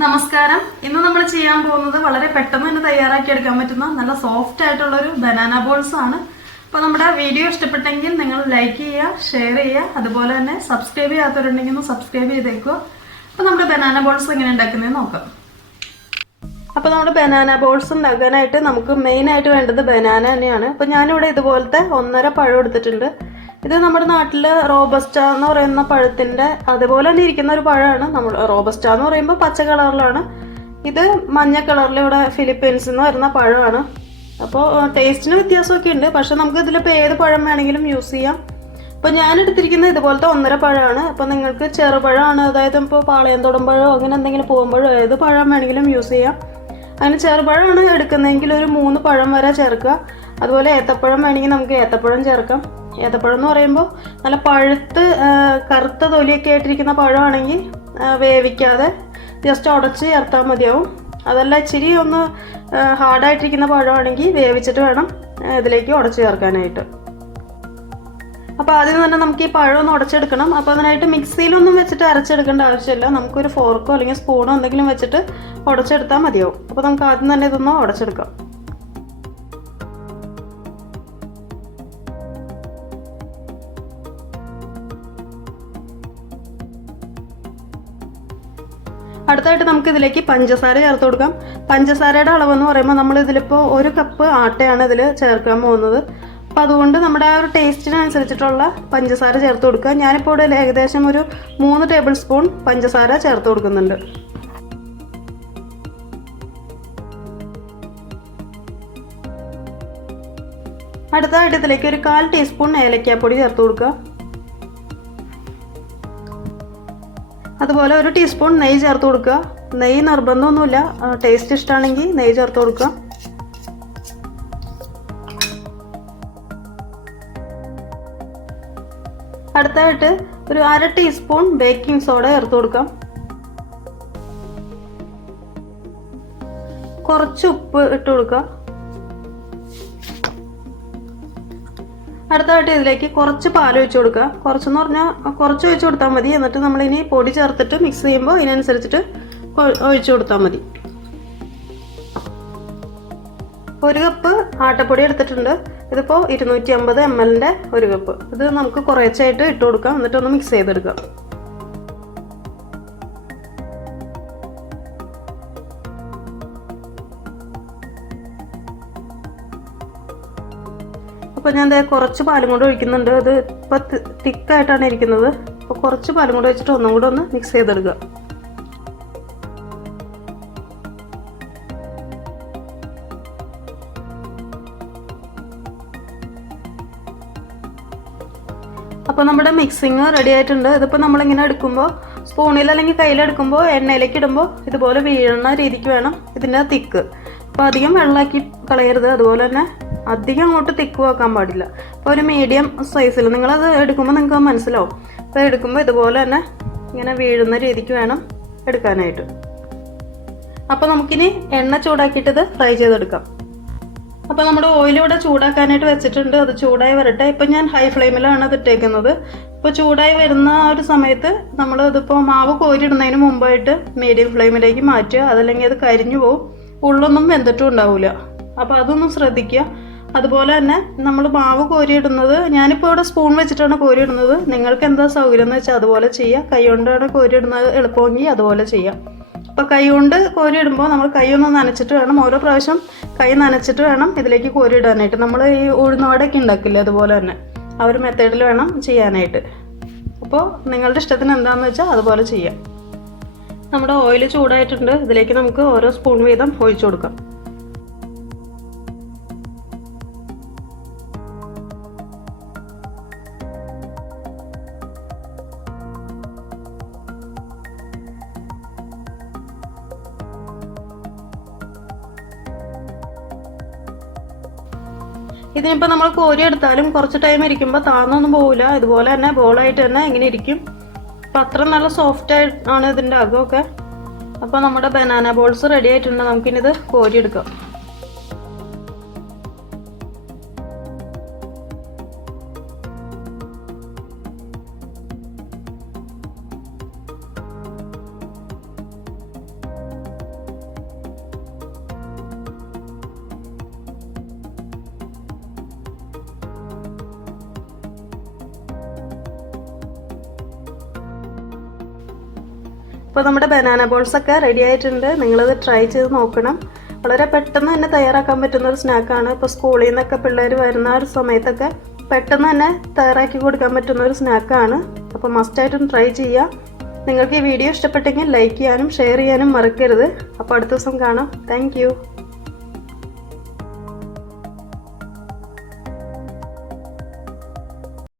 നമസ്കാരം. ഇന്ന് നമ്മൾ ചെയ്യാൻ പോകുന്നത് വളരെ പെട്ടെന്ന് തന്നെ തയ്യാറാക്കി എടുക്കാൻ പറ്റുന്ന നല്ല സോഫ്റ്റ് ആയിട്ടുള്ള ഒരു ബനാന ബോൾസ് ആണ്. അപ്പോൾ നമ്മുടെ വീഡിയോ ഇഷ്ടപ്പെട്ടെങ്കിൽ നിങ്ങൾ ലൈക്ക് ചെയ്യുക, ഷെയർ ചെയ്യുക, അതുപോലെ തന്നെ സബ്സ്ക്രൈബ് ചെയ്യാത്തവരുണ്ടെങ്കിൽ ഒന്ന് സബ്സ്ക്രൈബ് ചെയ്തേക്കുക. അപ്പോൾ നമ്മുടെ ബനാന ബോൾസ് എങ്ങനെ ഉണ്ടാക്കുന്നതെന്ന് നോക്കാം. അപ്പോൾ നമ്മുടെ ബനാന ബോൾസ് ഉണ്ടാക്കാനായിട്ട് നമുക്ക് മെയിൻ ആയിട്ട് വേണ്ടത് ബനാന തന്നെയാണ്. അപ്പോൾ ഞാനിവിടെ ഇതുപോലത്തെ 1.5 പഴം എടുത്തിട്ടുണ്ട്. ഇത് നമ്മുടെ നാട്ടിൽ റോബസ്റ്റ എന്ന് പറയുന്ന പഴത്തിൻ്റെ അതുപോലെ തന്നെ ഇരിക്കുന്ന ഒരു പഴമാണ്. നമ്മൾ റോബസ്റ്റ എന്ന് പറയുമ്പോൾ പച്ച കളറിലാണ്, ഇത് മഞ്ഞ കളറിൽ ഇവിടെ ഫിലിപ്പീൻസിൽ നിന്ന് വരുന്ന പഴമാണ്. അപ്പോൾ ടേസ്റ്റിന് വ്യത്യാസമൊക്കെ ഉണ്ട്, പക്ഷെ നമുക്ക് ഇതിലിപ്പോൾ ഏത് പഴം വേണമെങ്കിലും യൂസ് ചെയ്യാം. അപ്പോൾ ഞാൻ എടുത്തിരിക്കുന്നത് ഇതുപോലത്തെ 1.5 പഴമാണ്. അപ്പോൾ നിങ്ങൾക്ക് ചെറുപഴമാണ്, അതായത് ഇപ്പോൾ പാളയംതോടൻ പഴമോ അങ്ങനെ എന്തെങ്കിലും പോകുമ്പോഴോ ഏത് പഴം വേണമെങ്കിലും യൂസ് ചെയ്യാം. അങ്ങനെ ചെറുപഴമാണ് എടുക്കുന്നതെങ്കിൽ ഒരു 3 പഴം വരെ ചേർക്കുക. അതുപോലെ ഏത്തപ്പഴം വേണമെങ്കിൽ നമുക്ക് ഏത്തപ്പഴം ചേർക്കാം. ഏത്തപ്പഴം എന്ന് പറയുമ്പോൾ നല്ല പഴുത്ത് കറുത്ത തൊലിയൊക്കെ ആയിട്ടിരിക്കുന്ന പഴമാണെങ്കിൽ വേവിക്കാതെ ജസ്റ്റ് ഉടച്ച് ചേർത്താൽ മതിയാവും. അതല്ല ഇച്ചിരി ഒന്ന് ഹാർഡായിട്ടിരിക്കുന്ന പഴമാണെങ്കിൽ വേവിച്ചിട്ട് വേണം ഇതിലേക്ക് ഉടച്ച് ചേർക്കാനായിട്ട്. അപ്പോൾ ആദ്യം തന്നെ നമുക്ക് ഈ പഴം ഒന്ന് ഉടച്ചെടുക്കണം. അപ്പോൾ അതിനായിട്ട് മിക്സിയിലൊന്നും വെച്ചിട്ട് അരച്ചെടുക്കേണ്ട ആവശ്യമില്ല. നമുക്കൊരു ഫോർക്കോ അല്ലെങ്കിൽ സ്പൂണോ എന്തെങ്കിലും വെച്ചിട്ട് ഉടച്ചെടുത്താൽ മതിയാവും. അപ്പോൾ നമുക്ക് ആദ്യം തന്നെ ഇതൊന്ന് ഉടച്ചെടുക്കാം. അടുത്തായിട്ട് നമുക്ക് ഇതിലേക്ക് പഞ്ചസാര ചേർത്ത് കൊടുക്കാം. പഞ്ചസാരയുടെ അളവെന്ന് പറയുമ്പോൾ നമ്മൾ ഇതിലിപ്പോൾ 1 കപ്പ് ആട്ടയാണ് ഇതിൽ ചേർക്കാൻ പോകുന്നത്. അപ്പോൾ അതുകൊണ്ട് നമ്മുടെ ആ ഒരു ടേസ്റ്റിനനുസരിച്ചിട്ടുള്ള പഞ്ചസാര ചേർത്ത് കൊടുക്കുക. ഞാനിപ്പോൾ ഇവിടെ ഏകദേശം ഒരു 3 ടേബിൾ സ്പൂൺ പഞ്ചസാര ചേർത്ത് കൊടുക്കുന്നുണ്ട്. അടുത്തതായിട്ട് ഇതിലേക്ക് ഒരു 1/4 ടീസ്പൂൺ ഏലക്കാപ്പൊടി ചേർത്ത് കൊടുക്കുക. അതുപോലെ 1 ടീസ്പൂൺ നെയ്യ് ചേർത്ത് കൊടുക്കുക. നെയ്യ് നിർബന്ധമൊന്നുമില്ല, ടേസ്റ്റ് ഇഷ്ടമാണെങ്കിൽ നെയ്യ് ചേർത്ത് കൊടുക്കുക. അടുത്തായിട്ട് ഒരു 1/2 ടീസ്പൂൺ ബേക്കിംഗ് സോഡ ചേർത്ത് കൊടുക്കാം. കുറച്ച് ഉപ്പ് ഇട്ട് കൊടുക്കുക. അടുത്തായിട്ട് ഇതിലേക്ക് കുറച്ച് പാൽ ഒഴിച്ച് കൊടുക്കുക. കുറച്ചെന്ന് പറഞ്ഞാൽ കുറച്ച് ഒഴിച്ച് കൊടുത്താൽ മതി. എന്നിട്ട് നമ്മളിനി പൊടി ചേർത്തിട്ട് മിക്സ് ചെയ്യുമ്പോൾ ഇതിനനുസരിച്ചിട്ട് ഒഴിച്ചു കൊടുത്താൽ മതി. 1 കപ്പ് ആട്ടപ്പൊടി എടുത്തിട്ടുണ്ട്. ഇതിപ്പോൾ 250 ml 1 കപ്പ്. ഇത് നമുക്ക് കുറച്ചായിട്ട് ഇട്ട് കൊടുക്കാം, എന്നിട്ടൊന്ന് മിക്സ് ചെയ്തെടുക്കാം. അപ്പോൾ ഞാൻ കുറച്ച് പാലും കൂടെ ഒഴിക്കുന്നുണ്ട്. അത് ഇപ്പോൾ തിക്കായിട്ടാണ് ഇരിക്കുന്നത്. അപ്പോൾ കുറച്ച് പാലും കൂടെ ഒഴിച്ചിട്ട് ഒന്നും കൂടെ ഒന്ന് മിക്സ് ചെയ്തെടുക്കുക. അപ്പോൾ നമ്മുടെ മിക്സിങ് റെഡി ആയിട്ടുണ്ട്. ഇതിപ്പോൾ നമ്മളിങ്ങനെ എടുക്കുമ്പോൾ സ്പൂണിൽ അല്ലെങ്കിൽ കയ്യിലെടുക്കുമ്പോൾ എണ്ണയിലേക്ക് ഇടുമ്പോൾ ഇതുപോലെ വീഴുന്ന രീതിക്ക് വേണം ഇതിൻ്റെ തിക്ക്. അപ്പോൾ അധികം വെള്ളമാക്കി കളയരുത്, അതുപോലെ തന്നെ അധികം അങ്ങോട്ട് തിക്ക് വെക്കാൻ പാടില്ല. അപ്പോൾ ഒരു മീഡിയം സൈസിൽ നിങ്ങളത് എടുക്കുമ്പോൾ നിങ്ങൾക്ക് മനസ്സിലാവും. അപ്പോൾ എടുക്കുമ്പോൾ ഇതുപോലെ തന്നെ ഇങ്ങനെ വീഴുന്ന രീതിക്ക് വേണം എടുക്കാനായിട്ട്. അപ്പോൾ നമുക്കിനി എണ്ണ ചൂടാക്കിയിട്ട് ഇത് ഫ്രൈ ചെയ്തെടുക്കാം. അപ്പോൾ നമ്മുടെ ഓയിൽ ഇവിടെ ചൂടാക്കാനായിട്ട് വെച്ചിട്ടുണ്ട്. അത് ചൂടായി വരട്ടെ. ഇപ്പം ഞാൻ ഹൈ ഫ്ലെയിമിലാണ് ഇത് ഇട്ടേക്കുന്നത്. ഇപ്പോൾ ചൂടായി വരുന്ന ആ ഒരു സമയത്ത് നമ്മൾ ഇതിപ്പോൾ മാവ് കോരിയിടുന്നതിന് മുമ്പായിട്ട് മീഡിയം ഫ്ലെയിമിലേക്ക് മാറ്റുക. അതല്ലെങ്കിൽ അത് കരിഞ്ഞു പോകും, ഉള്ളൊന്നും വെന്തിട്ടും ഉണ്ടാവില്ല. അപ്പോൾ അതൊന്നും ശ്രദ്ധിക്കുക. അതുപോലെ തന്നെ നമ്മൾ മാവ് കോരിയിടുന്നത്, ഞാനിപ്പോൾ ഇവിടെ സ്പൂൺ വെച്ചിട്ടാണ് കോരിയിടുന്നത്. നിങ്ങൾക്ക് എന്താ സൗകര്യം എന്ന് വെച്ചാൽ അതുപോലെ ചെയ്യുക. കൈ കൊണ്ടാണ് കോരിയിടുന്നത് എളുപ്പമെങ്കിൽ അതുപോലെ ചെയ്യാം. അപ്പോൾ കൈ കൊണ്ട് കോരിയിടുമ്പോൾ നമ്മൾ കൈ ഒന്ന് നനച്ചിട്ട് വേണം, ഓരോ പ്രാവശ്യം കൈ നനച്ചിട്ട് വേണം ഇതിലേക്ക് കോരിയിടാനായിട്ട്. നമ്മൾ ഈ ഉഴുന്നുവടയൊക്കെ ഉണ്ടാക്കില്ലേ, അതുപോലെ തന്നെ ആ ഒരു മെത്തേഡിൽ വേണം ചെയ്യാനായിട്ട്. അപ്പോൾ നിങ്ങളുടെ ഇഷ്ടത്തിന് എന്താണെന്ന് വെച്ചാൽ അതുപോലെ ചെയ്യാം. നമ്മുടെ ഓയിൽ ചൂടായിട്ടുണ്ട്. ഇതിലേക്ക് നമുക്ക് ഓരോ സ്പൂൺ വീതം ഒഴിച്ചു കൊടുക്കാം. ഇതിനിപ്പോൾ നമ്മൾ കോരിയെടുത്താലും കുറച്ച് ടൈം ഇരിക്കുമ്പോൾ താന്നൊന്നും പോവില്ല. ഇതുപോലെ തന്നെ ബോളായിട്ട് തന്നെ ഇങ്ങനെ ഇരിക്കും. അപ്പോൾ അത്ര നല്ല സോഫ്റ്റ് ആണ് ഇതിൻ്റെ അകമൊക്കെ. അപ്പോൾ നമ്മുടെ ബനാന ബോൾസ് റെഡി ആയിട്ടുണ്ട്. നമുക്കിനിത് കോരിയെടുക്കാം. അപ്പോൾ നമ്മുടെ ബനാന ബോൾസൊക്കെ റെഡി ആയിട്ടുണ്ട്. നിങ്ങളത് ട്രൈ ചെയ്ത് നോക്കണം. വളരെ പെട്ടെന്ന് തന്നെ തയ്യാറാക്കാൻ പറ്റുന്ന ഒരു സ്നാക്കാണ്. ഇപ്പോൾ സ്കൂളിൽ നിന്നൊക്കെ പിള്ളേർ വരുന്ന ഒരു സമയത്തൊക്കെ പെട്ടെന്ന് തന്നെ തയ്യാറാക്കി കൊടുക്കാൻ പറ്റുന്ന ഒരു സ്നാക്കാണ്. അപ്പോൾ മസ്റ്റായിട്ടും ട്രൈ ചെയ്യുക. നിങ്ങൾക്ക് ഈ വീഡിയോ ഇഷ്ടപ്പെട്ടെങ്കിൽ ലൈക്ക് ചെയ്യാനും ഷെയർ ചെയ്യാനും മറക്കരുത്. അപ്പോൾ അടുത്ത ദിവസം കാണാം. താങ്ക്